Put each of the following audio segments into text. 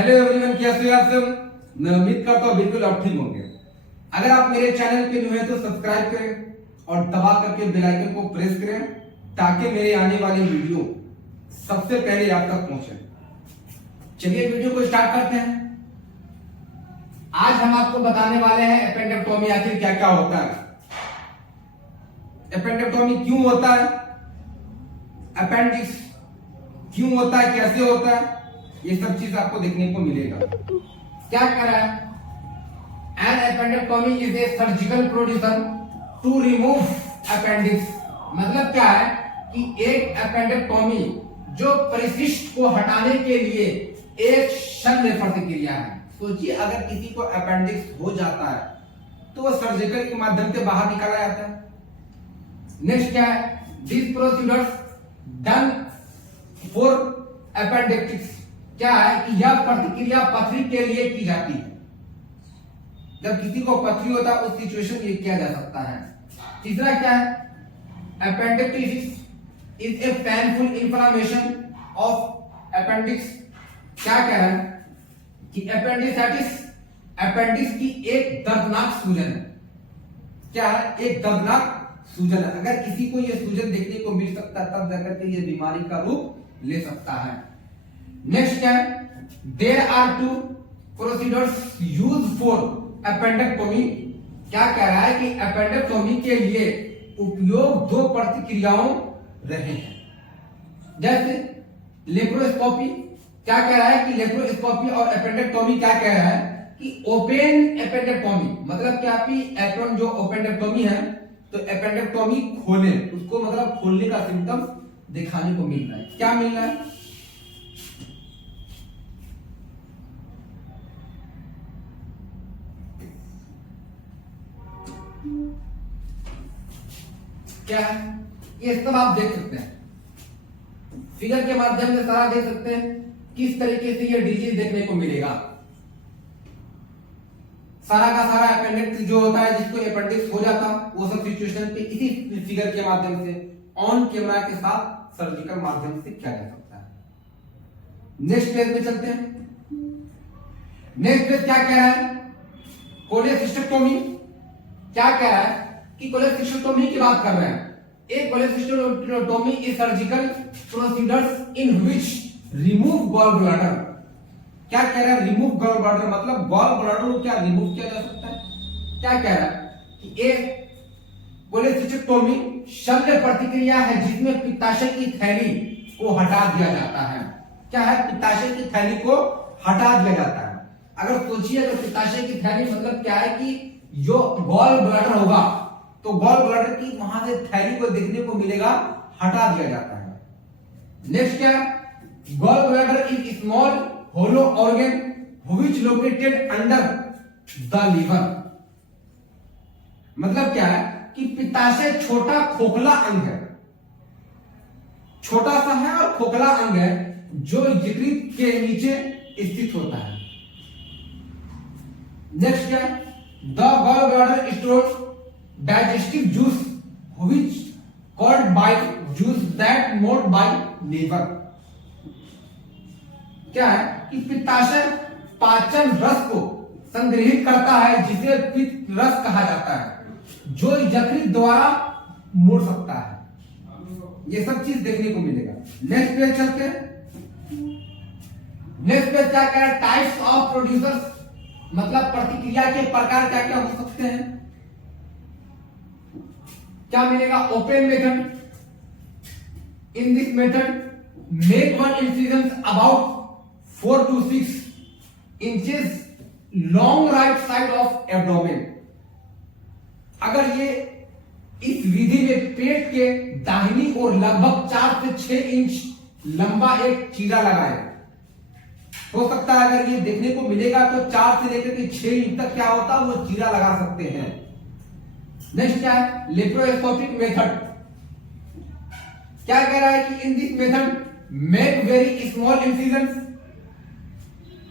Hello everyone, कैसे हो आप सब। मैं उम्मीद करता हूँ बिल्कुल आप ठीक होंगे। अगर आप मेरे चैनल पे न्यू है तो सब्सक्राइब करें और दबा करके बेल आइकन को प्रेस करें ताकि मेरे आने वाली वीडियो सबसे पहले आप तक पहुंचे। चलिए वीडियो को स्टार्ट करते हैं। आज हम आपको बताने वाले हैं एपेंडेक्टोमी आखिर क्या क्या होता है, एपेंडेक्टोमी क्यों होता है, अपेंडिक्स क्यों होता है, कैसे होता है, ये सब चीज आपको देखने को मिलेगा। क्या करा है? An appendectomy is a surgical procedure to remove appendix. मतलब क्या है कि एक एपेंडेक्टोमी जो परिशिष्ट को हटाने के लिए एक शल्य प्रतिक्रिया है। सोचिए अगर किसी को अपेंडिक्स हो जाता है तो वो सर्जिकल के माध्यम से बाहर निकाला जाता है। नेक्स्ट क्या है? This procedures done for appendicitis. क्या है कि यह प्रतिक्रिया पथरी के लिए की जाती है। जब किसी को पथरी होता है उस सिचुएशन में किया जा सकता है। तीसरा क्या है? Appendicitis is a painful inflammation of appendix. क्या कह रहा है कि अपेंडिसाइटिस अपेंडिक्स की एक दर्दनाक सूजन है। क्या है? एक दर्दनाक सूजन है। अगर किसी को यह सूजन देखने को मिल सकता है तब जाकर के यह बीमारी का रूप ले सकता है। नेक्स्ट क्या है? There are two procedures use for appendectomy. क्या कह रहा है कि एपेंडेक्टोमी के लिए उपयोग दो प्रतिक्रियाओं रहे हैं, जैसे लेप्रोस्कोपी। क्या कह रहा है कि लेप्रोस्कोपी और एपेंडेक्टोमी क्या कह रहा है कि ओपन एपेंडेक्टोमी मतलब क्या कि एप्रॉन जो ओपेंडेक्टोमी है तो एपेंडेक्टोमी खोले उसको मतलब खोलने का सिम्टम्स दिखाने को मिल रहा है। क्या मिल रहा है? क्या है? ये सब आप देख सकते हैं, फिगर के माध्यम से सारा देख सकते हैं किस तरीके से ये डिजीज देखने को मिलेगा। सारा का सारा अपेंडिक्स जो होता है जिसको अपेंडिक्स हो जाता वो सब सिचुएशन पे इसी फिगर के माध्यम से ऑन कैमरा के साथ सर्जिकल माध्यम से किया जा सकता है। नेक्स्ट पेज पे चलते हैं। नेक्स्ट पेज क्या कह रहा है? कोलेसिस्टेक्टोमी। क्या कह रहा है कि कोलेसिस्टेक्टोमी की बात कर रहे हैं। एक cholecystectomy is surgical procedures in which remove gall bladder. क्या कह रहा है? रिमूव गॉल ब्लैडर मतलब गॉल ब्लैडर को क्या रिमूव किया जा सकता है। क्या कह रहा है कि एक कोलेसिस्टेक्टोमी शल्य प्रतिक्रिया है जिसमें पित्ताशय की थैली को हटा दिया जाता है। क्या है? पित्ताशय की थैली को हटा दिया जाता है। अगर सोचिए अगर पित्ताशय की थैली मतलब क्या है कि जो गॉल ब्लैडर होगा तो गॉल ब्लैडर की वहां से थैली को देखने को मिलेगा, हटा दिया जाता है। नेक्स्ट क्या है? Gall bladder is small hollow organ which located under the liver. मतलब क्या है कि पित्ताशय छोटा खोखला अंग है, छोटा सा है और खोखला अंग है जो यकृत के नीचे स्थित होता है। नेक्स्ट क्या है? The gall bladder stores digestive juice which called by juice that made by liver। क्या है कि पित्ताशय पाचन रस को संग्रहित करता है जिसे पित्त रस कहा जाता है जो यकृत द्वारा मोड़ सकता है। ये सब चीज देखने को मिलेगा। नेक्स्ट पेज चलते हैं। नेक्स्ट पेज क्या कह रहा है? टाइप्स ऑफ प्रोड्यूसर्स मतलब प्रतिक्रिया के प्रकार क्या क्या हो सकते हैं। क्या मिलेगा? Open method. In this method make one incision about 4 to 6 inches long right side of abdomen. अगर ये इस विधि में पेट के दाहिनी ओर लगभग 4 से 6 इंच लंबा एक चीरा लगाए। हो सकता है अगर ये देखने को मिलेगा तो 4 से लेकर के 6 इंच तक क्या होता है वो चीरा लगा सकते हैं। नेक्स्ट क्या है? Laparoscopic method. क्या कह रहा है कि in this method make very small incisions.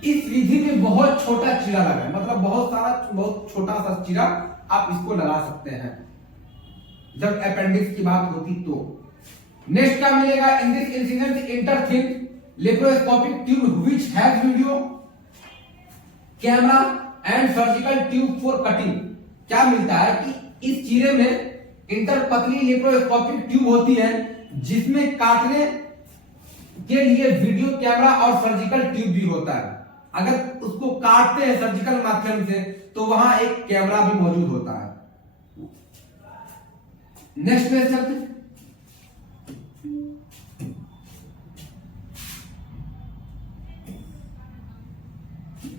इस विधि में बहुत छोटा चीरा लगाए मतलब बहुत छोटा सा चीरा आप इसको लगा सकते हैं जब अपेंडिक्स की बात होती तो। नेक्स्ट क्या मिलेगा? In this incision inter thin laparoscopic tube which has video camera and surgical tube for cutting. क्या मिलता है कि इस चीरे में इंटरपतली लेप्रोस्कोपिक ट्यूब होती है जिसमें काटने के लिए वीडियो कैमरा और सर्जिकल ट्यूब भी होता है। अगर उसको काटते हैं सर्जिकल माध्यम से तो वहां एक कैमरा भी मौजूद होता है। नेक्स्ट पेज चलते हैं।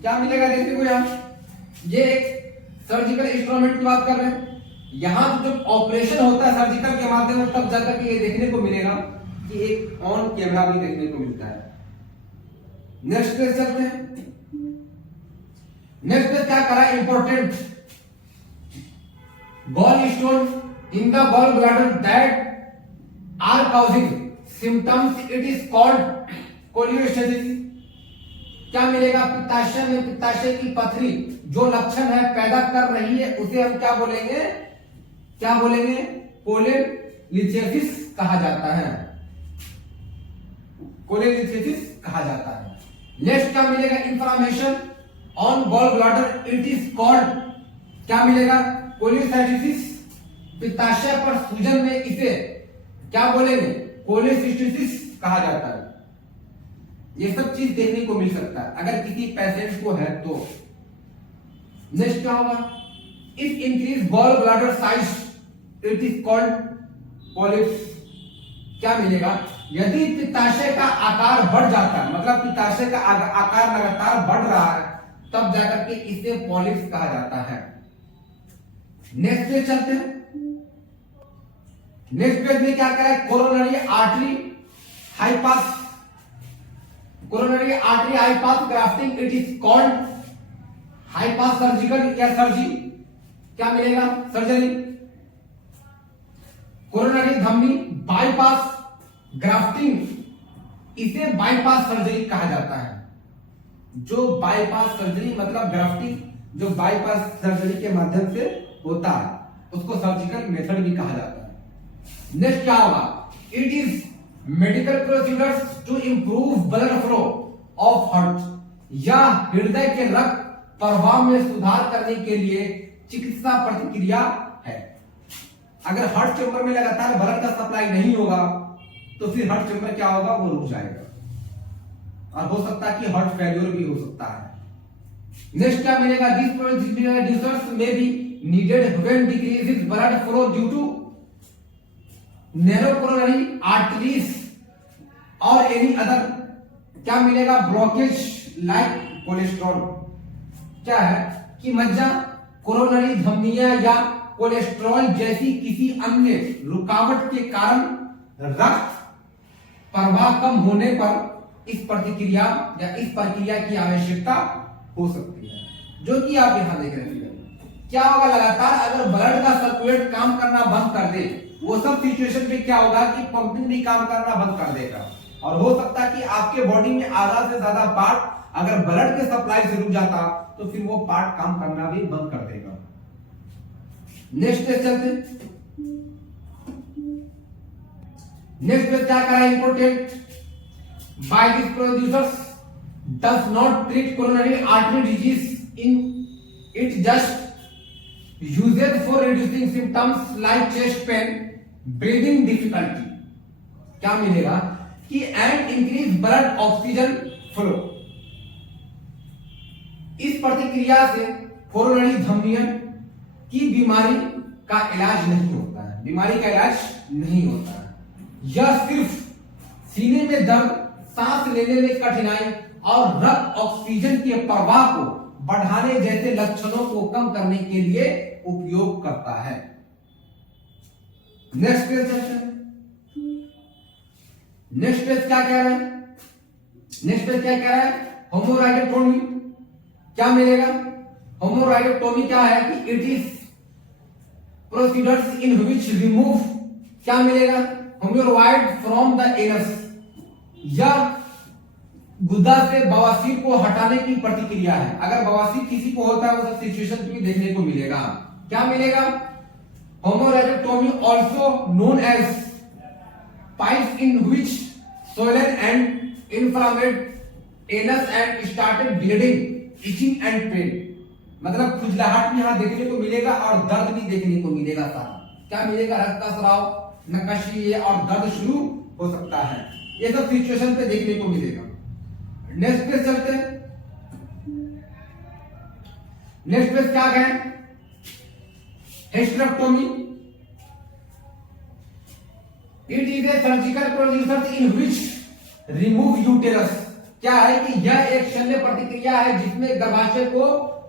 क्या मिलेगा देखने को यहां, ये एक सर्जिकल इंस्ट्रूमेंट की बात कर रहे हैं। यहां जब ऑपरेशन होता है सर्जिकल के माध्यम से तब जाकर के ये देखने को मिलेगा कि एक ऑन कैमरा भी देखने को मिलता है। नेक्स्ट पेज चलते हैं। नेक्स्ट पेज क्या करा, important gall stone in the gall bladder that are causing symptoms it is called cholestasis. क्या मिलेगा, पित्ताशय में पित्ताशय की पथरी जो लक्षण है पैदा कर रही है उसे हम क्या बोलेंगे, क्या बोलेंगे, कोलेलिथियासिस कहा जाता है, कोलेलिथियासिस कहा जाता है। नेक्स्ट क्या मिलेगा, inflammation on gall bladder it is called, क्या मिलेगा, कोलिसाइटिस। पित्ताशय पर सूजन में इसे क्या बोलेंगे, कोलेसिस्टिस कहा जाता है। ये सब चीज देखने को मिल सकता है अगर किसी पेशेंट को है तो। नेक्स्ट क्या होगा, if increase gall bladder size it is called polyps. क्या मिलेगा, यदि पित्ताशय का आकार बढ़ जाता है, मतलब पित्ताशय का आकार लगातार बढ़ रहा है, तब जाकर के इसे पॉलिप्स कहा जाता है। नेक्स्ट पेज चलते हैं। नेक्स्ट पेज में क्या कह रहा है, coronary artery high pass, coronary artery high pass grafting it is called high pass surgical या सर्जी। क्या मिलेगा, सर्जरी। कोरोनरी धमनी बाईपास ग्राफ्टिंग, इसे बाईपास सर्जरी कहा जाता है। जो बाईपास सर्जरी मतलब ग्राफ्टिंग जो बाईपास सर्जरी के माध्यम से होता है उसको सर्जिकल मेथड भी कहा जाता है। नेक्स्ट क्या होगा, it is medical procedures to improve blood flow of heart, या हृदय के रक्त प्रवाह में सुधार करने के लिए चिकित्सा प्रतिक्रिया है। अगर हार्ट चेंबर में लगातार ब्लड का सप्लाई नहीं होगा तो फिर हार्ट चेंबर क्या होगा, वो रुक जाएगा और हो सकता है कि हार्ट फेल्योर भी हो सकता है। नेक्स्ट क्या मिलेगा, this procedures may be needed when decreases blood flow due to narrow coronary arteries और एनी अदर। क्या मिलेगा, ब्लॉकेज लाइक कोलेस्ट्रॉल। क्या है कि मज्जा, कोरोनरी धमनियां या कोलेस्ट्रॉल जैसी किसी अन्य रुकावट के कारण रक्त प्रवाह कम होने पर इस प्रतिक्रिया या इस प्रक्रिया की आवश्यकता हो सकती है, जो कि आप यहां देख रहे हैं। क्या होगा, लगातार अगर ब्लड का सर्कुलेट काम करना बंद कर दे, वो सब सिचुएशन पे क्या होगा कि पंपिंग भी काम करना बंद कर देगा और हो सकता है कि आपके बॉडी में आधा से ज्यादा पार्ट अगर ब्लड के सप्लाई से रुक जाता तो फिर वो पार्ट काम करना भी बंद कर देगा। नेक्स्ट पेज चलते। नेक्स्ट पेज क्या करा, important, by this producers does not treat coronary artery disease in it just uses for reducing symptoms like chest pain, breathing difficulty. क्या मिलेगा कि and increase blood oxygen flow. इस प्रतिक्रिया से coronary धमनियों की बीमारी का इलाज नहीं होता है, बीमारी का इलाज नहीं होता है। यह सिर्फ सीने में दर्द, सांस लेने में कठिनाई और रक्त ऑक्सीजन के प्रवाह को बढ़ाने जैसे लक्षणों को कम करने के लिए उपयोग करता है। नेक्स्ट पेज चलते हैं। नेक्स्ट पेज क्या कह रहा है, नेक्स्ट पेज क्या कह रहा है, होमोराइडोटोमी। क्या मिलेगा, होमोराइडोटोमी क्या है कि it is procedures in which remove, क्या मिलेगा, होमोरॉइड फ्रॉम द एनस, या गुदा से बवासीर को हटाने की प्रतिक्रिया है। अगर बवासीर किसी को होता है वो सब सिचुएशन भी देखने को मिलेगा। क्या मिलेगा, haemorrhoidectomy also known as piles in which swollen and inflamed anus and started bleeding itching and pain, मतलब खुजलाहट भी यहाँ देखने को मिलेगा और दर्द भी देखने को मिलेगा। सारा क्या मिलेगा, रक्त का स्राव, नक्काशी और दर्द शुरू हो सकता है, ये सब सिचुएशन पे देखने को मिलेगा। नेक्स्ट पेज चलते हैं। नेक्स्ट पेज क्या है, hysterectomy. It is a surgical procedure in which remove uterus. क्या है कि यह एक शल्य प्रतिक्रिया है जिसमें गर्भाशय को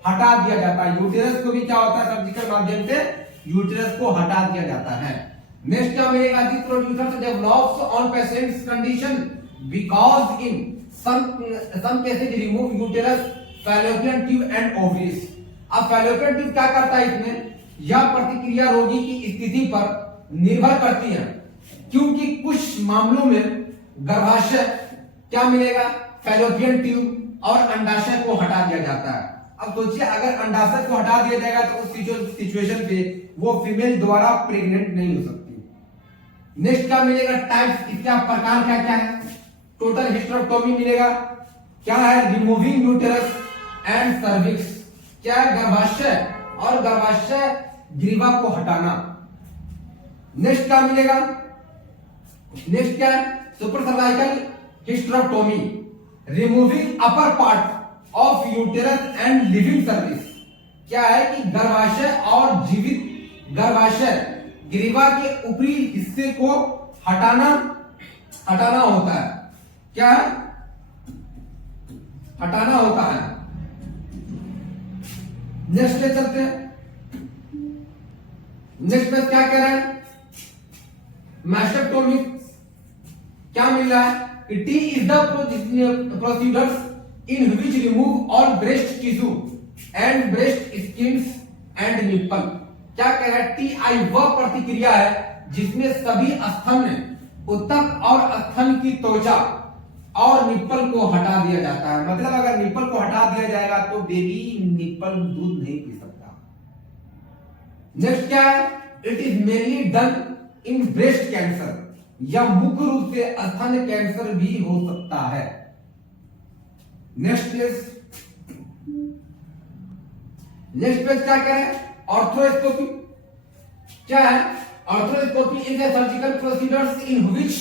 हटा दिया जाता है। यूटेरस को भी क्या होता है, सर्जिकल माध्यम से यूटेरस को हटा दिया जाता है। नेक्स्ट क्या मिलेगा, this producer develops on patients condition because in some cases remove uterus, fallopian tube and ovaries. अब फैलोपियन ट्यूब क्या करता है इसमें, यह प्रतिक्रिया रोगी की स्थिति पर निर्भर करती है, क्योंकि कुछ मामलों में गर्भाशय क्या मिलेगा, फैलोपियन ट्यूब और अंडाशय को हटा दिया जाता है। अब सोचिए अगर अंडाशय को हटा दिया जाएगा तो उस सिचुएशन पे वो फीमेल द्वारा प्रेग्नेंट नहीं हो सकती। नेक्स्ट क्या मिलेगा, टाइप्स, इसका प्रकार क्या क्या है। टोटल हिस्टेरेक्टोमी मिलेगा, क्या है, रिमूविंग यूटेरस एंड सर्विक्स, क्या है, गर्भाशय और गर्भाशय ग्रीवा को हटाना। नेक्स्ट क्या मिलेगा, नेक्स्ट क्या है, super cervical hysterectomy, removing upper part of uterus and living service. क्या है कि गर्भाशय और जीवित गर्भाशय ग्रीवा के ऊपरी हिस्से को हटाना होता है। क्या है, हटाना होता है। नेक्स्ट पे चलते हैं। नेक्स्ट पे क्या कह रहा है, मैस्टेक्टोमी। क्या मिल रहा है, it is the procedures in which remove all breast tissue and breast skins and nipple। क्या कह रहा है, TI वह प्रतिक्रिया है जिसमें सभी स्तन, उत्तक और स्तन की त्वचा और निप्पल को हटा दिया जाता है। मतलब अगर निप्पल को हटा दिया जाएगा तो बेबी निप्पल दूध नहीं पी सकता। नेक्स्ट क्या है, it is mainly done in breast cancer, या मुख्य रूप से स्तन कैंसर भी हो सकता है। नेक्स्ट पेज क्या क्या है, ऑर्थोस्कोपी। क्या है, arthroscopy is a surgical procedures in which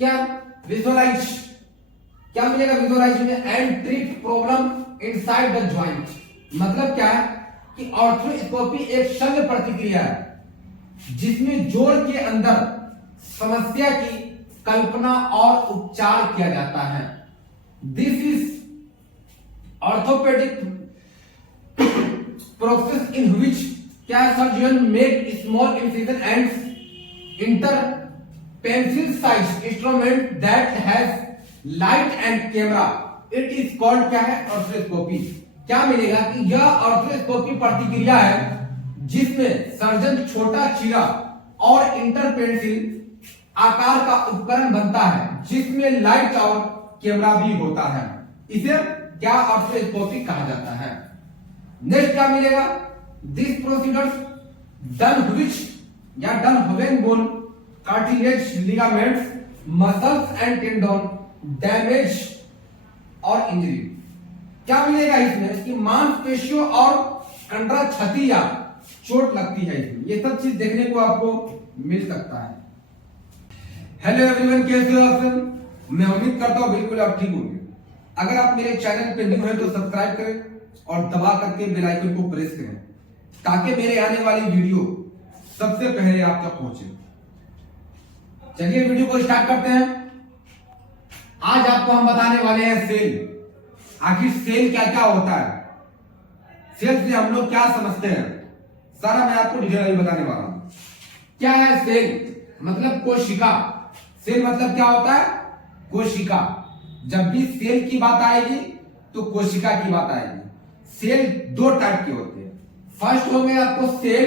क्या विजुअलाइज, क्या मिलेगा, विजुअलाइज में and treat problem inside the joint. मतलब क्या है कि ऑर्थोस्कोपी एक शल्य प्रतिक्रिया है जिसमें जोड़ के अंदर समस्या की कल्पना और उपचार किया जाता है। This is orthopaedic process in which क्या surgeon make small incision and enter pencil size instrument that has light and camera. It is called क्या है, ऑर्थोस्कोपी। क्या मिलेगा कि यह ऑर्थोस्कोपी प्रतिक्रिया है जिसमें सर्जन छोटा चीरा और इंटर पेंसिल आकार का उपकरण बनता है जिसमें लाइट और कैमरा भी होता है। इसे क्या ऑर्थोस्कोपी कहा जाता है। नेक्स्ट क्या मिलेगा, दिस प्रोसीजर्स डन विच या done when bone, cartilage, ligaments, muscles and tendon damage और इंजरी। क्या मिलेगा इसमें कि मांसपेशियों और कंडरा क्षति या चोट लगती है इसमें, ये सब चीज देखने को आपको मिल सकता है। हेलो एवरीवन, कैसे हो आप सब? मैं उम्मीद करता हूं बिल्कुल आप ठीक होंगे। अगर आप मेरे चैनल पे न्यू हैं तो सब्सक्राइब करें और दबा करके बेल आइकन को प्रेस करें ताकि मेरे आने वाली वीडियो सबसे पहले आप तक पहुंचे। चलिए वीडियो को स्टार्ट करते हैं। आज आपको हम बताने वाले हैं सेल। आखिर सेल क्या क्या होता है, सेल से हम लोग क्या समझते हैं, सारा मैं आपको डिटेल में बताने वाला हूं। क्या है सेल, मतलब कोशिका। सेल मतलब क्या होता है, कोशिका। जब भी सेल की बात आएगी तो कोशिका की बात आएगी। सेल दो टाइप के होते हैं, फर्स्ट हो गया आपको सेल,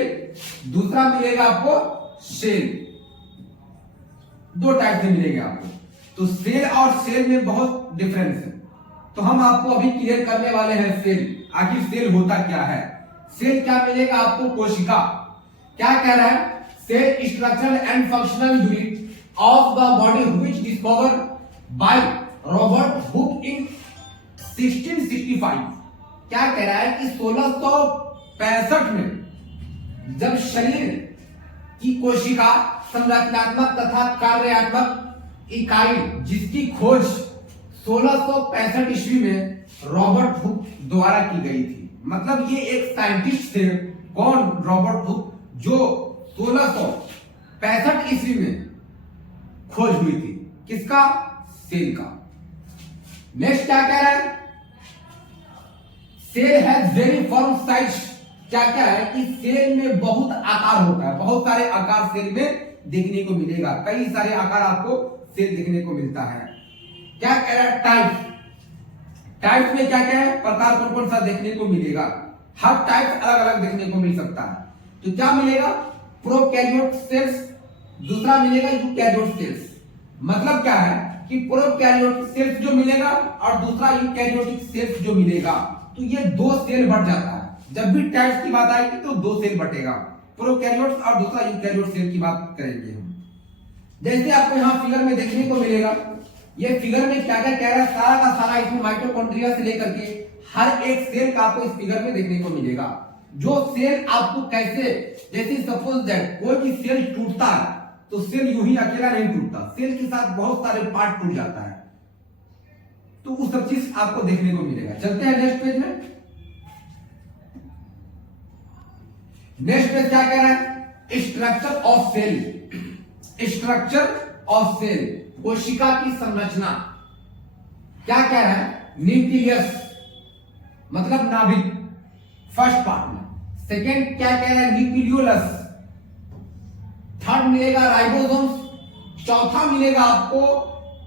दूसरा मिलेगा आपको सेल। दो टाइप से मिलेगा आपको। तो सेल और सेल में बहुत डिफरेंस है, तो हम आपको अभी क्लियर करने वाले हैं सेल। आखिर सेल होता क्या है। सेल क्या मिलेगा आपको, कोशिका। क्या कह रहा है, cell structural and functional unit of the body which discovered by Robert Hooke in 1665। क्या कह रहा है कि 1665 में जब शरीर की कोशिका संरचनात्मक तथा कार्यात्मक इकाई जिसकी खोज 1665 ईस्वी में रॉबर्ट हुक द्वारा की गई थी। मतलब ये एक साइंटिस्ट थे, कौन? रॉबर्ट हुक, जो 1665 ईस्वी में खोज हुई थी। किसका? सेल का। नेक्स्ट क्या कह रहा है? Cell has very form size. क्या क्या है कि सेल में बहुत आकार होता है, बहुत सारे आकार सेल में देखने को मिलेगा, कई सारे आकार आपको सेल देखने को मिलता है। क्या कह रहा है? टाइप। टाइप में क्या क्या है? प्रकार कौन कौन सा देखने को मिलेगा? हर टाइप अलग अलग देखने को मिल सकता है। तो क्या मिलेगा? प्रोकैरियोट सेल्स, दूसरा मिलेगा यूकैरियोट सेल्स। मतलब क्या है कि प्रोकैरियोटिक सेल्स जो मिलेगा और दूसरा यूकैरियोटिक सेल्स जो मिलेगा, तो ये दो सेल बढ़ जाता है। जब भी टाइप्स की बात आएगी तो दो सेल बटेगा, प्रोकैरियोट्स और दूसरा यूकैरियोट सेल की बात करेंगे हम। जैसे आपको यहाँ फिगर में देखने को मिलेगा, ये फिगर में क्या क्या कह रहा है, सारा का सारा इसमें माइटोकॉन्ड्रिया से लेकर के हर एक सेल का आपको इस फिगर में देखने को मिलेगा। जो सेल आपको कैसे, जैसे सपोज दैट कोई भी सेल टूटता है तो सेल यूं ही अकेला नहीं टूटता, सेल के साथ बहुत सारे पार्ट टूट जाता है, तो उस सब चीज आपको देखने को मिलेगा। चलते हैं नेक्स्ट पेज में। नेक्स्ट पेज क्या कह रहा है? Structure of cell. Structure of cell, कोशिका की संरचना। क्या कह रहा है? न्यूक्लियस मतलब नाभिक, फर्स्ट पार्ट में। सेकेंड क्या कह रहा है? न्यूक्लियोलस। थर्ड मिलेगा राइबोसोम्स। चौथा मिलेगा आपको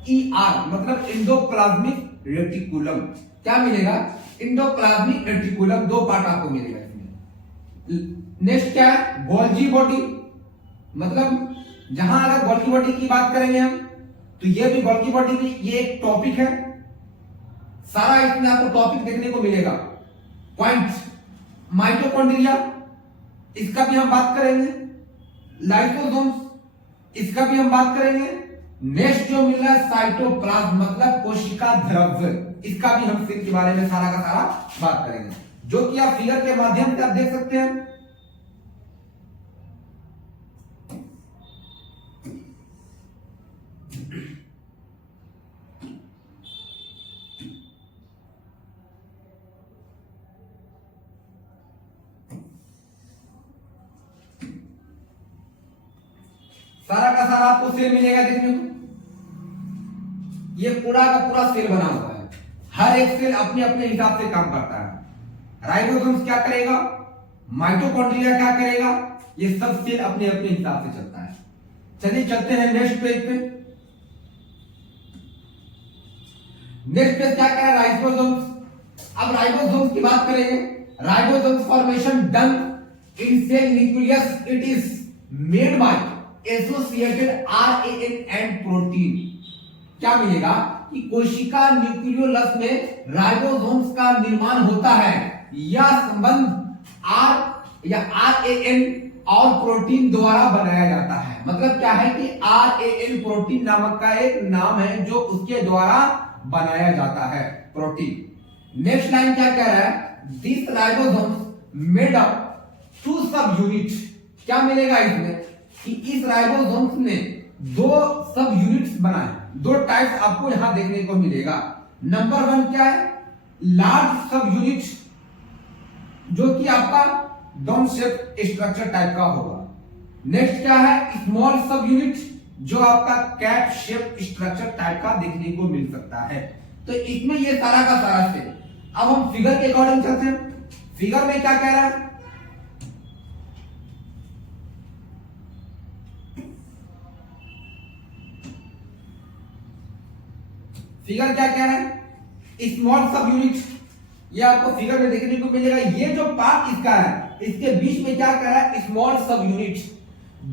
ER मतलब इंडोप्लाज्मिक रेटिकुलम। क्या मिलेगा? Endoplasmic reticulum. दो पार्ट आपको मिलेगा इसमें। नेक्स्ट क्या है? Golgi body. मतलब जहां अगर गोल्गी बॉडी की बात करेंगे हम, तो ये भी गोल्गी बॉडी भी ये एक टॉपिक है, सारा इसमें आपको टॉपिक देखने को मिलेगा। पॉइंट माइटोकॉन्ड्रिया, इसका भी हम बात करेंगे। लाइसोसोम्स, इसका भी हम बात करेंगे। नेक्स्ट जो मिल रहा है साइटोप्लाज्म मतलब कोशिका द्रव्य, इसका भी हम सेल के बारे में सारा का सारा बात करेंगे, जो कि आप फिगर के माध्यम से आप देख सकते हैं। सारा का सारा आपको सेल मिलेगा देखने को। ये पूरा का पूरा सेल बना हुआ है, हर एक सेल अपने अपने हिसाब से काम करता है। राइबोसोम्स क्या करेगा, माइटोकॉन्ड्रिया क्या करेगा, ये सब सेल अपने अपने हिसाब से चलता है। चलिए चलते हैं नेक्स्ट पेज पे। नेक्स्ट पेज क्या कह रहा है? राइबोसोम्स। अब राइबोसोम्स की बात करेंगे। Ribosomes formation done in cell nucleus, it is made by associated RNA and protein. क्या मिलेगा कि कोशिका न्यूक्लियोलस में राइबोसोम्स का निर्माण होता है। यह संबंध RNA और प्रोटीन द्वारा बनाया जाता है। मतलब क्या है कि RNA प्रोटीन नामक का एक नाम है जो उसके द्वारा बनाया जाता है, प्रोटीन। नेक्स्ट लाइन क्या कह रहा है? This ribosomes made up to sub unit. क्या मिलेगा इसमें कि इस राइबोसोम्स ने दो सब यूनिट्स बनाए, दो टाइप्स आपको यहां देखने को मिलेगा। नंबर 1 क्या है? लार्ज सब यूनिट, जो कि आपका डोम शेप स्ट्रक्चर टाइप का होगा। नेक्स्ट क्या है? स्मॉल सब यूनिट, जो आपका कैप शेप स्ट्रक्चर टाइप का देखने को मिल सकता है। तो इसमें ये सारा का सारा से। अब हम फिगर के अकॉर्डिंग चलते हैं। फिगर में क्या कह रहा है? फिगर क्या कह रहा है? स्मॉल सब यूनिट, ये आपको फिगर में देखने को मिलेगा। ये जो पार्ट इसका है, इसके बीच में क्या कह रहा है? स्मॉल सब यूनिट।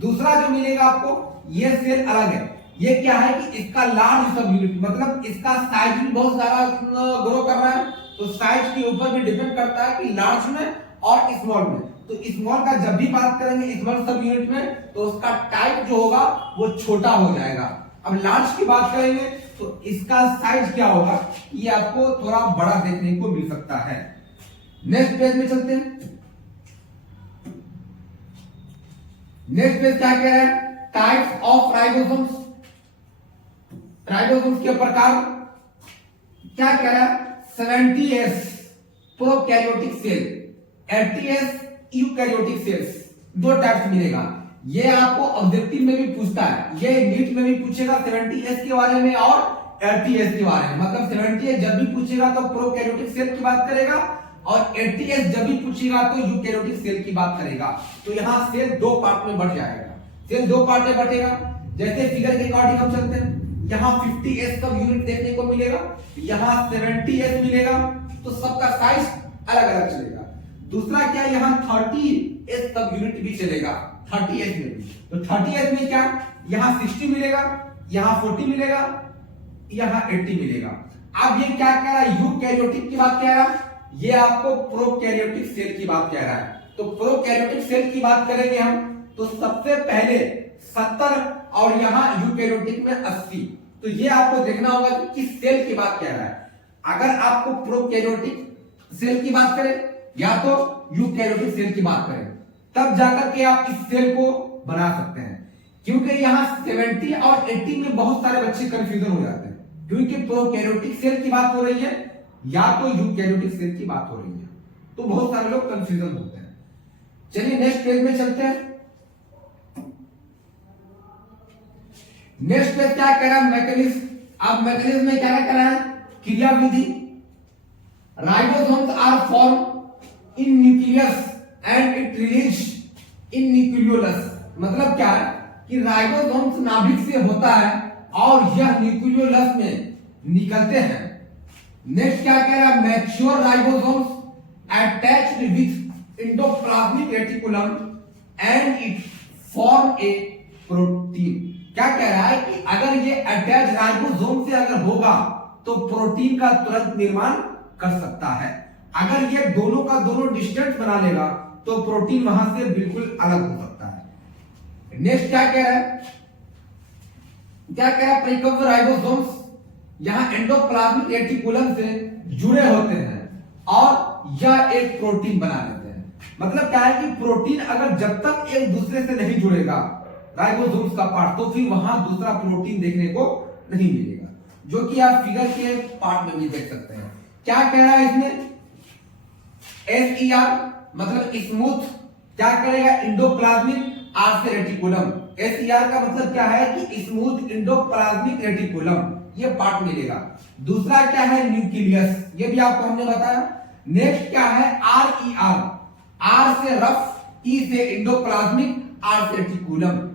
दूसरा जो मिलेगा आपको, ये सेल अलग है। ये क्या है कि इसका लार्ज सब यूनिट, मतलब इसका साइज भी बहुत ज्यादा ग्रो कर रहा है, तो साइज के ऊपर भी डिपेंड करता है कि लार्ज में और स्मॉल में। तो स्मॉल का जब भी बात करेंगे स्मॉल सब यूनिट में, तो उसका टाइप जो होगा वो छोटा हो जाएगा। अब लार्ज की बात करेंगे तो इसका साइज क्या होगा? ये आपको थोड़ा बड़ा देखने को मिल सकता है। नेक्स्ट पेज में चलते हैं। नेक्स्ट पेज क्या कह रहा है? Types of ribosomes. राइबोसोम्स के प्रकार क्या कह रहा है? 70s prokaryotic cell, 80s eukaryotic cells. दो टाइप्स मिलेगा। ये आपको ऑब्जेक्टिव में भी पूछता है, ये नीट में भी पूछेगा 70s के बारे में और 80s के बारे में। मतलब 70s जब भी पूछेगा तो प्रोकैरियोटिक सेल की बात करेगा और 80s जब भी पूछेगा तो यूकैरियोटिक सेल की बात करेगा। तो यहां सेल दो पार्ट में बढ़ जाएगा। सेल दो पार्ट में बटेगा। जैसे फिगर के अकॉर्डिंग हम चलते हैं, यहां 50s का यूनिट देखने को मिलेगा, यहां 70s मिलेगा, तो सबका साइज अलग अलग चलेगा। दूसरा क्या, यहाँ 30s तक यूनिट भी चलेगा 30s में भी। तो 30s में क्या, यहाँ 60 मिलेगा, यहाँ 40 मिलेगा, यहाँ 80 मिलेगा। अब ये क्या कह रहा है? यूकैरियोटिक की बात कह रहा है, ये आपको प्रोकैरियोटिक सेल की बात कह रहा है। तो प्रोकैरियोटिक सेल की बात करेंगे हम तो सबसे पहले 70 और यहाँ यूकैरियोटिक में 80। तो ये आपको देखना होगा कि किस सेल की बात कह रहा है। अगर आपको प्रोकैरियोटिक सेल की बात करें या तो यूकैरियोटिक सेल की बात करें, तब जाकर के आप इस सेल को बना सकते हैं। क्योंकि यहाँ 70 और 80 में बहुत सारे बच्चे कंफ्यूजन हो जाते हैं, क्योंकि प्रोकैरियोटिक सेल की बात हो रही है या तो यूकैरियोटिक सेल की बात हो रही है, तो बहुत सारे लोग कंफ्यूजन होते हैं। चलिए नेक्स्ट पेज में चलते हैं। नेक्स्ट पेज क्या कह रहा है? मैकेनिज्म। अब मैकेनिज्म में क्या कह रहा है? क्रियाविधि। Ribosomes are form in nucleus and it release in nucleolus. मतलब क्या है कि राइबोसोम्स नाभिक से होता है और यह न्यूक्लियोलस में निकलते हैं। नेक्स्ट क्या कह रहा है? Mature ribosomes attached with endoplasmic reticulum and it form A protein. क्या कह रहा है कि अगर ये अटैच राइबोसोम से अगर होगा तो प्रोटीन का तुरंत निर्माण कर सकता है। अगर ये दोनों का दोनों डिस्टेंस बना लेगा तो प्रोटीन वहां से बिल्कुल अलग हो सकता है। नेक्स्ट क्या कह रहा है? क्या कह रहा है? परिपक्व राइबोसोम्स यहां एंडोप्लाज्मिक रेटिकुलम से जुड़े होते हैं और यह एक प्रोटीन बना लेते हैं। मतलब क्या है कि प्रोटीन अगर जब तक एक दूसरे से नहीं जुड़ेगा राइबोसोम्स का पार्ट, तो फिर वहां दूसरा प्रोटीन देखने को नहीं मिलेगा, जो कि आप फिगर के पार्ट में भी देख सकते हैं। क्या कह रहा है इसमें? SER मतलब स्मूथ क्या करेगा? इंडोप्लाज्मिक आर से रेटिकुलम। SER का मतलब क्या है कि स्मूथ इंडोप्लाज्मिक रेटिकुलम, ये पार्ट मिलेगा। दूसरा क्या है? न्यूक्लियस, ये भी आपको हमने बताया। नेक्स्ट क्या है? RER, R से रफ, E से इंडोप्लाज्मिक, R से रेटिकुलम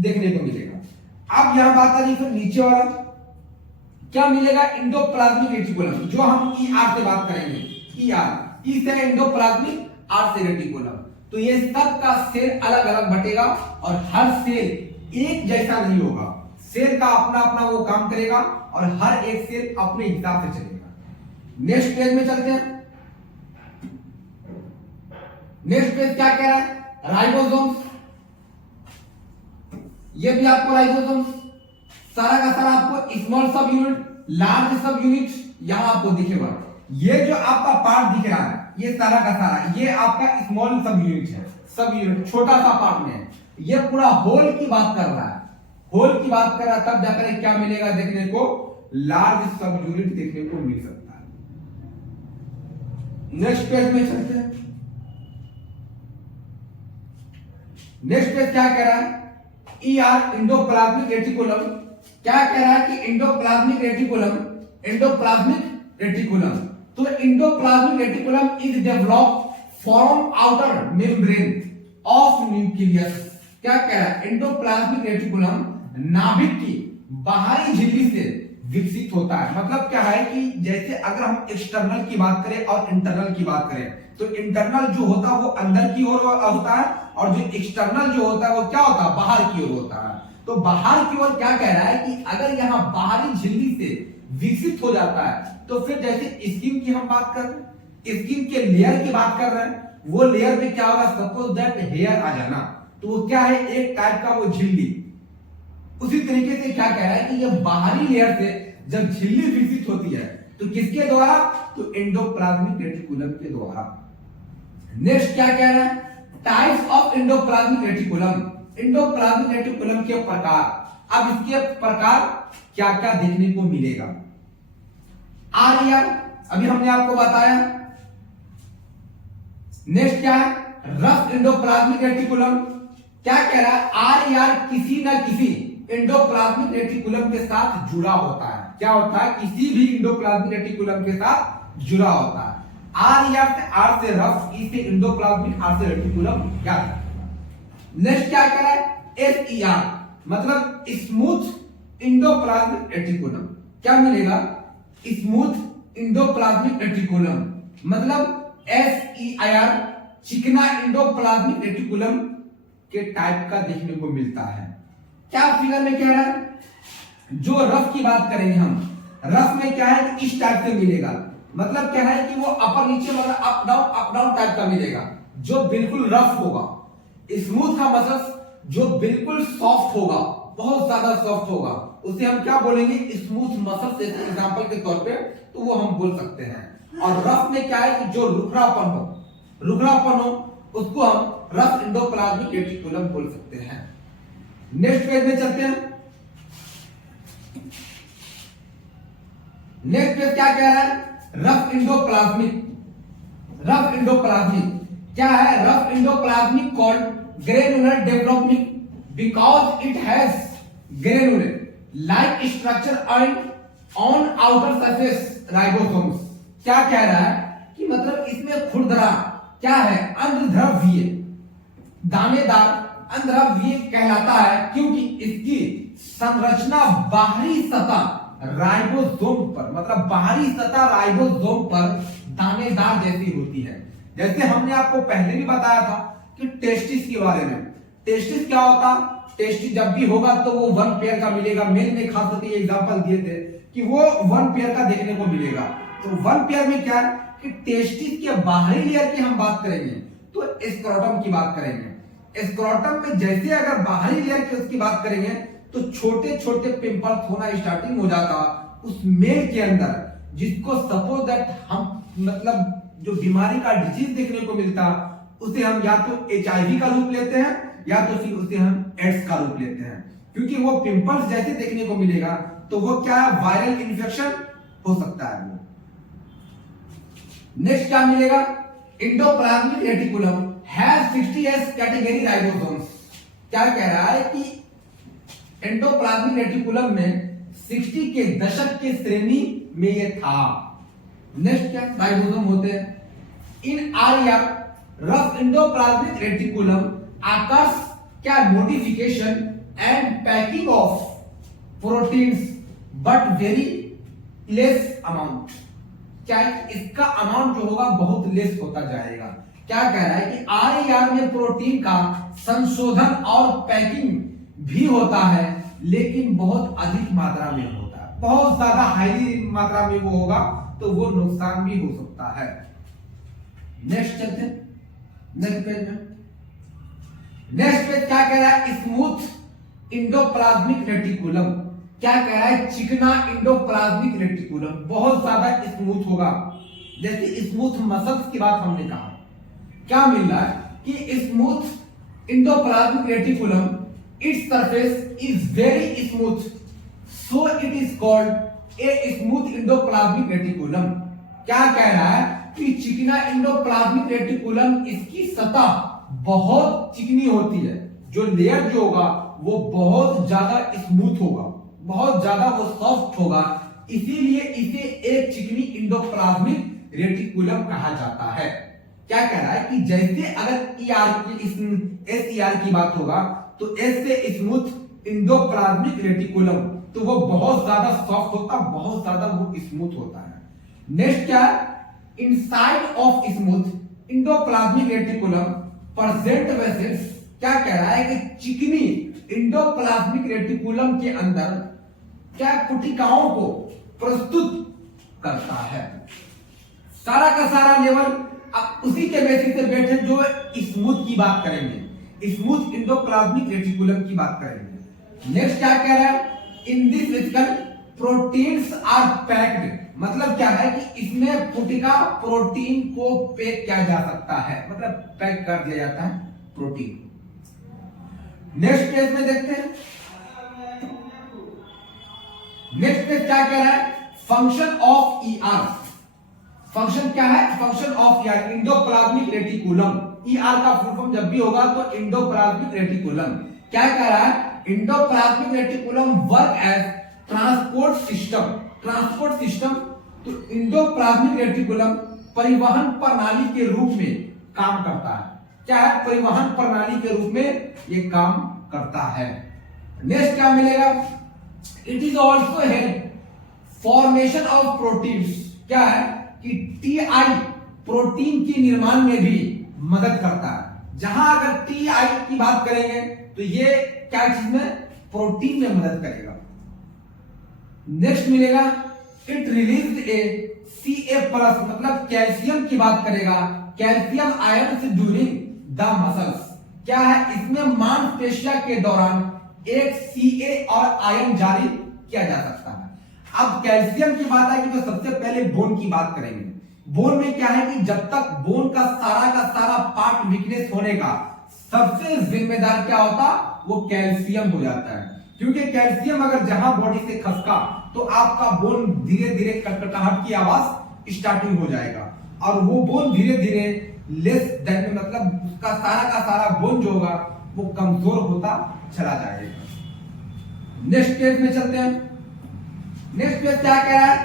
देखने को मिलेगा। अब यहां बात आ रही है नीचे वाला क्या मिलेगा? इंडोप्लाज्मिक रेटिकुलम, जो हम ER से बात करेंगे। ER, E से इंडोप्लाज्मिक, R से रेटिकुलम। तो ये सब का सेल अलग अलग बटेगा और हर सेल एक जैसा नहीं होगा। सेल का अपना अपना वो काम करेगा और हर एक सेल अपने हिसाब से चलेगा। नेक्स्ट पेज में चलते हैं। नेक्स्ट पेज क्या कह रहा है? राइबोसोम्स। ये भी आपको राइबोसोम्स सारा का सारा आपको स्मॉल सब यूनिट, लार्ज सब यूनिट यहां आपको दिखेगा। ये जो आपका पार्ट दिख रहा है ये सारा का सारा ये आपका स्मॉल सब यूनिट है। सब यूनिट छोटा सा पार्ट में है। ये पूरा होल की बात कर रहा है, होल की बात कर रहा है, तब जाकर क्या मिलेगा देखने को? लार्ज सब यूनिट देखने को मिल सकता है। नेक्स्ट पेज में चलते हैं। नेक्स्ट पेज क्या कह रहा है? ER endoplasmic reticulum. क्या कह रहा है कि इंडोप्लाज्मिक रेटिकुलम, इंडोप्लाज्मिक रेटिकुलम, तो endoplasmic reticulum is develop from outer membrane of nucleus. क्या कह रहा है? इंडोप्लाज्मिक रेटिकुलम नाभिक की बाहरी झिल्ली से विकसित होता है। मतलब क्या है कि जैसे अगर हम एक्सटर्नल की बात करें और इंटरनल की बात करें, तो इंटरनल जो होता है वो अंदर की ओर होता है और जो एक्सटर्नल जो होता है वो क्या होता है? बाहर की ओर होता है। तो बाहर की ओर क्या कह रहा है कि अगर यहाँ बाहरी झिल्ली से विकसित हो जाता है तो फिर जैसे स्किन की हम बात कर रहे हैं, स्किन के लेयर की बात कर रहे हैं, वो लेयर में क्या होगा? सपोज दैट हेयर आ जाना, तो वो क्या है? एक टाइप का वो झिल्ली। उसी तरीके से क्या कह रहा है कि ये बाहरी लेयर से जब झिल्ली विकसित होती है तो किसके द्वारा? तो एंडोप्लाज्मिक रेटिकुलम के द्वारा। नेक्स्ट क्या कह रहा है, types of endoplasmic reticulum, endoplasmic reticulum के प्रकार। अब इसके प्रकार क्या क्या देखने को मिलेगा। आरईआर अभी हमने आपको बताया। नेक्स्ट क्या है, रफ एंडोप्लाज्मिक रेटिकुलम। क्या कह रहा है, आरईआर किसी ना किसी एंडोप्लाज्मिक रेटिकुलम के साथ जुड़ा होता है। क्या होता है, किसी भी एंडोप्लाज्मिक रेटिकुलम के साथ जुड़ा होता है। आरईआर से, आर से रफ, ई से एंडोप्लाज्मिक, आर से रेटिकुलम। क्या नेक्स्ट क्या कह रहा है, एसईआर मतलब स्मूथ एंडोप्लाज्मिक रेटिकुलम। क्या मिलेगा, स्मूथ एंडोप्लाज्मिक रेटिकुलम मतलब एसईआर चिकना एंडोप्लाज्मिक रेटिकुलम के टाइप का देखने को मिलता है। क्या फिगर में कह रहा है, जो रफ की बात करेंगे हम, रफ में क्या है कि इस टाइप से मिलेगा। मतलब क्या है कि वो अपर नीचे मतलब अप डाउन टाइप का मिलेगा, जो बिल्कुल रफ होगा। स्मूथ का मतलब जो बिल्कुल सॉफ्ट होगा, बहुत ज्यादा सॉफ्ट होगा, उसे हम क्या बोलेंगे, स्मूथ मसल। एग्जांपल के तौर पे तो वो हम बोल सकते हैं। और रफ में क्या है कि जो रुखरापन हो उसको हम रफ एंडोप्लाज्मिक रेटिकुलम बोल सकते हैं। नेक्स्ट पेज में चलते हैं। नेक्स्ट पेज क्या कह रहा है, रफ एंडोप्लाज्मिक। रफ एंडोप्लाज्मिक क्या है, rough endoplasmic called granular development because it has granular like structure and on outer surface ribosomes. क्या कह रहा है कि मतलब इसमें खुरदरा क्या है, अंतर्द्रव्य दानेदार अंतर्द्रव्य कहलाता है, क्योंकि इसकी संरचना बाहरी सतह राइबोसोम पर, मतलब बाहरी सतह राइबोसोम पर दानेदार जैसी होती है। जैसे हमने आपको पहले भी बताया था कि टेस्टिस के बारे में। टेस्टिस क्या होता, टेस्टिस जब भी होगा तो वो वन पेयर का मिलेगा। मेल में खास करके एग्जांपल दिए थे कि वो वन पेयर का देखने को मिलेगा। तो वन पेयर में क्या है कि टेस्टिस के बाहरी लेयर की हम बात करेंगे तो स्क्रोटम की बात करेंगे। स्क्रोटम में जैसे अगर बाहरी लेयर की उसकी बात करेंगे तो छोटे छोटे पिंपल्स होना स्टार्टिंग हो जाता उस मेल के अंदर, जिसको सपोज दैट हम मतलब जो बीमारी का डिजीज देखने को मिलता उसे हम या तो HIV का रूप लेते हैं या तो फिर उसे हम एड्स का रूप लेते हैं, क्योंकि वो पिंपल्स जैसे देखने को मिलेगा तो वो क्या है, वायरल इन्फेक्शन हो सकता है वो। नेक्स्ट क्या मिलेगा, endoplasmic reticulum has 60S category ribosomes. क्या कह रहा है कि एंडोप्लाज्मिक रेटिकुलम में 60 के दशक के श्रेणी में ये था। नेक्स्ट क्या, राइबोसोम होते हैं। In RER rough endoplasmic reticulum occurs क्या, modification and packing of proteins but very less amount. क्या है, इसका अमाउंट जो होगा बहुत लेस होता जाएगा। क्या कह रहा है कि आरईआर में प्रोटीन का संशोधन और पैकिंग भी होता है, लेकिन बहुत अधिक मात्रा में होता है। बहुत ज्यादा हाईली मात्रा में वो होगा तो वो नुकसान भी हो सकता है। नेक्स्ट चलते हैं नेक्स्ट पेज में। नेक्स्ट पेज क्या कह रहा है, स्मूथ एंडोप्लाज्मिक रेटिकुलम। क्या कह रहा है, चिकना एंडोप्लाज्मिक रेटिकुलम बहुत ज्यादा स्मूथ होगा। जैसे स्मूथ मसल्स की बात हमने कहा, क्या मिल रहा है कि smooth endoplasmic reticulum its surface is very smooth so it is called a smooth endoplasmic reticulum. क्या कह रहा है कि चिकना एंडोप्लाज्मिक रेटिकुलम, इसकी सतह बहुत चिकनी होती है, जो लेयर जो होगा वो बहुत ज्यादा स्मूथ होगा, बहुत ज्यादा वो सॉफ्ट होगा, इसीलिए इसे एक चिकनी एंडोप्लाज्मिक रेटिकुलम कहा जाता है। क्या कह रहा है कि जैसे अगर एसईआर की बात होगा तो एस से स्मूथ एंडोप्लाज्मिक रेटिकुलम, तो वो बहुत ज्यादा सॉफ्ट होता, बहुत ज्यादा वो स्मूथ होता है। नेक्स्ट क्या, inside of smooth endoplasmic reticulum present vessels. क्या कह रहा है कि चिकनी एंडोप्लाज्मिक रेटिकुलम के अंदर क्या कोशिकाओं को प्रस्तुत करता है। सारा का सारा लेवल अब उसी के बेसिस पे बैठे जो स्मूथ की बात करेंगे, स्मूथ एंडोप्लाज्मिक रेटिकुलम की बात करेंगे। नेक्स्ट क्या कह रहा है, in this vesicle proteins are packed, मतलब क्या है कि इसमें पुटिका प्रोटीन को पैक किया जा सकता है, मतलब पैक कर दिया जाता है प्रोटीन। नेक्स्ट पेज में देखते हैं, नेक्स्ट पेज क्या कह रहा है, फंक्शन ऑफ ईआर। फंक्शन क्या है, function of ER, endoplasmic reticulum. ER का फुल फॉर्म जब भी होगा तो इंडोप्लाज्मिक रेटिकुलम। क्या कह रहा है, endoplasmic reticulum work as transport system. Transport system, तो इंडोप्लाज्मिक रेटिकुलम परिवहन प्रणाली के रूप में काम करता है। क्या है, परिवहन प्रणाली के रूप में ये काम करता है। नेक्स्ट क्या मिलेगा, it is also help formation of proteins. क्या है कि टीआई प्रोटीन के निर्माण में भी मदद करता है। जहां अगर टीआई की बात करेंगे तो ये क्या चीज में, प्रोटीन में मदद करेगा। नेक्स्ट मिलेगा, it release a Ca plus, मतलब कैल्शियम की बात करेगा, calcium ion during the muscles. क्या है, इसमें मांसपेशियों के दौरान एक Ca और आयन जारी किया जा सकता है। अब कैल्शियम की बात आएगी तो सबसे पहले बोन की बात करेंगे। बोन में क्या है कि जब तक बोन का सारा पार्ट वीकनेस होने का सबसे जिम्मेदार क्या होता, वो कैल्शियम हो जाता है। क्योंकि कैल्शियम अगर जहां बॉडी से खसका तो आपका बोन धीरे धीरे कटकटाहट की आवाज स्टार्टिंग हो जाएगा, और वो बोन धीरे धीरे लेस देन, मतलब उसका सारा बोन जो होगा वो कमजोर होता चला जाएगा। नेक्स्ट पेज में चलते हैं। नेक्स्ट पेज क्या कह रहा है,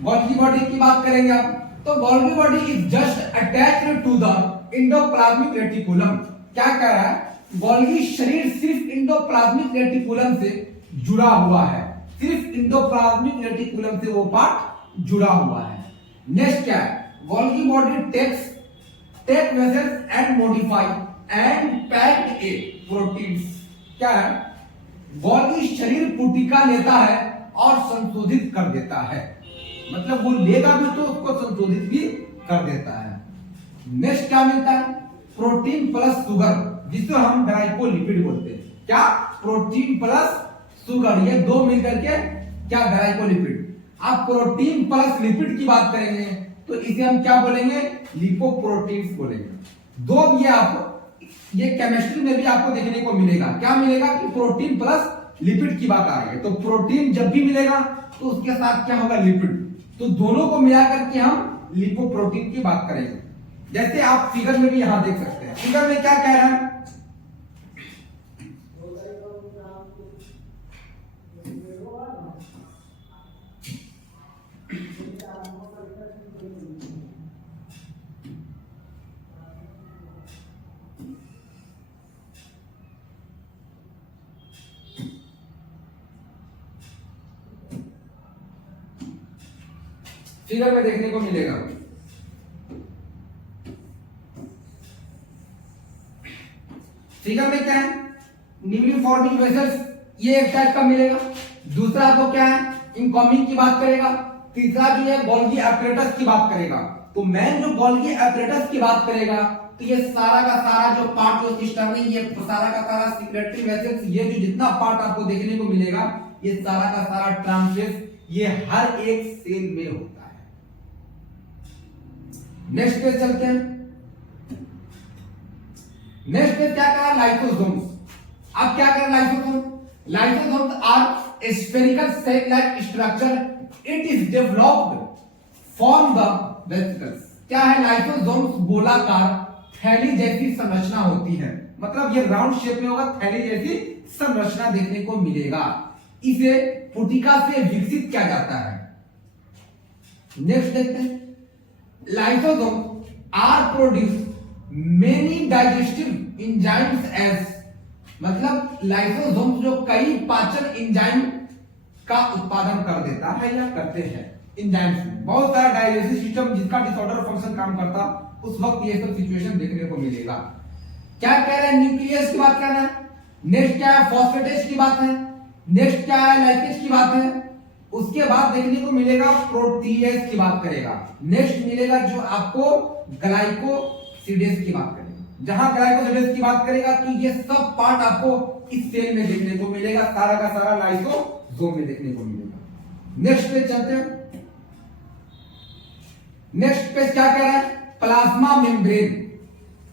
गोल्गी बॉडी की बात करेंगे आप, तो Golgi body is just attached to the endoplasmic reticulum. क्या कह रहा है, गोल्गी शरीर सिर्फ इंडोप्लाज्मिक रेटिकुलम से जुड़ा हुआ है, सिर्फ इंडोप्लाज्मिक रेटिकुलम से वो पार्ट जुड़ा हुआ है। नेक्स्ट क्या है, Golgi body take vessels and modify and packed a proteins. क्या है, गोल्गी शरीर पुटिका लेता है और संशोधित कर देता है, मतलब वो लेगा भी तो उसको संशोधित भी कर देता है। नेक्स्ट क्या मिलता है, प्रोटीन प्लस शुगर, जिसको हम ग्लाइकोलिपिड बोलते हैं। क्या, प्रोटीन प्लस शुगर, ये दो मिलकर के क्या, ग्लाइकोलिपिड। आप प्रोटीन प्लस लिपिड की बात करेंगे तो इसे हम क्या बोलेंगे, लिपोप्रोटीन्स बोलेंगे। दो ये आपको, ये केमिस्ट्री में भी आपको देखने को मिलेगा। क्या मिलेगा कि प्रोटीन प्लस लिपिड की बात आ रही है, तो प्रोटीन जब भी मिलेगा तो उसके साथ क्या होगा, लिपिड। तो दोनों को मिलाकर के हम लिपोप्रोटीन की बात करेंगे। जैसे आप फिगर में भी यहां देख सकते हैं, फिगर में क्या कह रहा है, फिगर में देखने को मिलेगा। फिगर में क्या है, न्यूली फॉर्मिंग वेसल्स, ये एक टाइप का मिलेगा। दूसरा आपको क्या है, इनकमिंग की बात करेगा। तीसरा जो है गोल्गी एपरेटस की बात करेगा। तो मैन जो गोल्गी एपरेटस की बात करेगा तो ये सारा का सारा जो पार्ट जो सिस्टम है, ये सारा का सारा सिक्रेटरी वेसल्स, ये जो जितना पार्ट आपको देखने को मिलेगा, ये सारा का सारा ट्रांसलेस, ये हर एक सेल में होता है। नेक्स्ट पेज चलते हैं। नेक्स्ट पेज क्या कहा, लाइसोसोम्स। अब क्या करें, lysosomes are spherical cell like structure, it is developed from the vesicles. क्या है, लाइसोसोम्स गोलाकार थैली जैसी संरचना होती है, मतलब ये राउंड शेप में होगा, थैली जैसी संरचना देखने को मिलेगा। इसे पुटिका से विकसित किया जाता है। नेक्स्ट देखते हैं, lysosome are produce many digestive enzymes as, मतलब लाइसोसोम जो कई पाचन एंजाइम का उत्पादन कर देता है या करते हैं। एंजाइम्स में बहुत सारा डाइजेस्टिव सिस्टम जिसका डिसऑर्डर फंक्शन काम करता, उस वक्त ये सब सिचुएशन देखने को मिलेगा। क्या कह रहे हैं, न्यूक्लियस की बात कर रहे हैं। नेक्स्ट क्या है, फॉस्फेटेज की बात है। नेक्स्ट क्या है, लाइकेज की बात है। उसके बाद देखने को मिलेगा प्रोटीएज की बात करेगा। नेक्स्ट मिलेगा जो आपको ग्लाइकोसिडेज की बात करेगा। जहां ग्लाइकोसिडेज की बात करेगा तो ये सब पार्ट आपको इस सेल में देखने को मिलेगा, सारा का सारा लाइसोसोम में देखने को मिलेगा। नेक्स्ट पे चलते हैं। नेक्स्ट पेज क्या कह रहा है? Plasma membrane.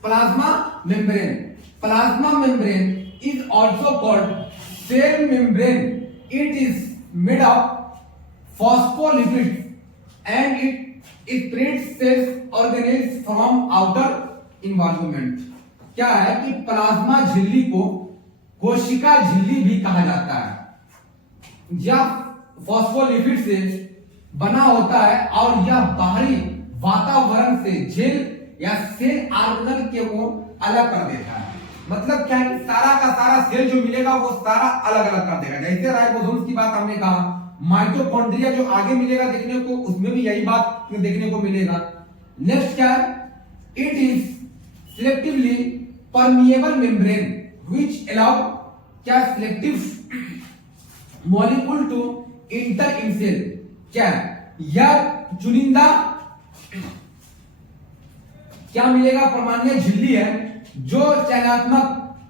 Plasma membrane, plasma membrane is also called cell membrane. It is made of phospholipids and it separates cells organelles from outer environment. क्या है कि प्लाज्मा झिल्ली को कोशिका झिल्ली भी कहा जाता है। यह फॉस्फोलिपिड से बना होता है और यह बाहरी वातावरण से जेल या सेल ऑर्गेनल के को अलग कर देता है। मतलब क्या है कि सारा का सारा सेल जो मिलेगा वो सारा अलग अलग कर देगा। जैसे राइबोसोम्स की बात हमने कहा, माइटोकॉन्ड्रिया जो आगे मिलेगा देखने को, उसमें भी यही बात देखने को मिलेगा। नेक्स्ट क्या है? It is selectively permeable membrane which allow क्या selective molecule to enter in cell. क्या यह चुनिंदा क्या मिलेगा? परमाणु झिल्ली है जो चयनात्मक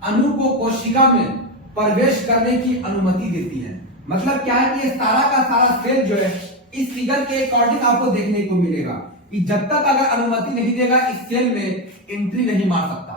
अणु को कोशिका में प्रवेश करने की अनुमति देती है। मतलब क्या है कि ये सारा का सारा सेल जो है इस फिगर के अकॉर्डिंग आपको देखने को मिलेगा कि जब तक अगर अनुमति नहीं देगा इस सेल में एंट्री नहीं मार सकता।